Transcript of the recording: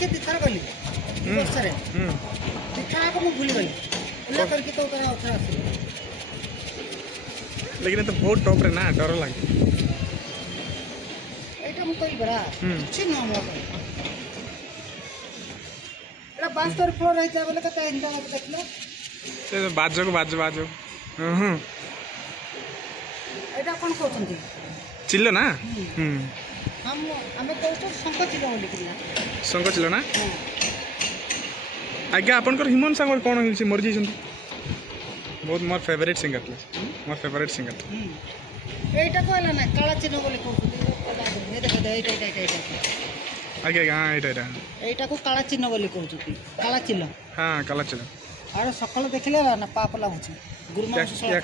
के दिथार गली वर्षरे दिथार को मु भूली गली ओला करके तो उतर उतर आसी लेकिन तो बहुत टॉप रे ना डर लागे एटा मु कई बरा छी न हम एटा 72 फ्लोर रही जा बोले कते इंदा मत देखलो से बाजो को बाजो बाजो एटा कोन कहतंती चिल्लो ना हम हमें कहतो शंख चिल्लो बोली किना शंख चिल्लो ना आज्ञा आपनकर हिमन सांगर कोन हिलसी मर जइसंती बहुत मोर फेवरेट सिंगर मोर फेवरेट सिंगर एटा कहला ना काला चिन्ह बोली कहतंती ए देख दे एटा आज्ञा हां एटा एटा को काला चिन्ह बोली कहतंती काला चिन्ह हां काला चिल्लो अरे सकाळ देखले ना पाप लागुची गुरुमा क्या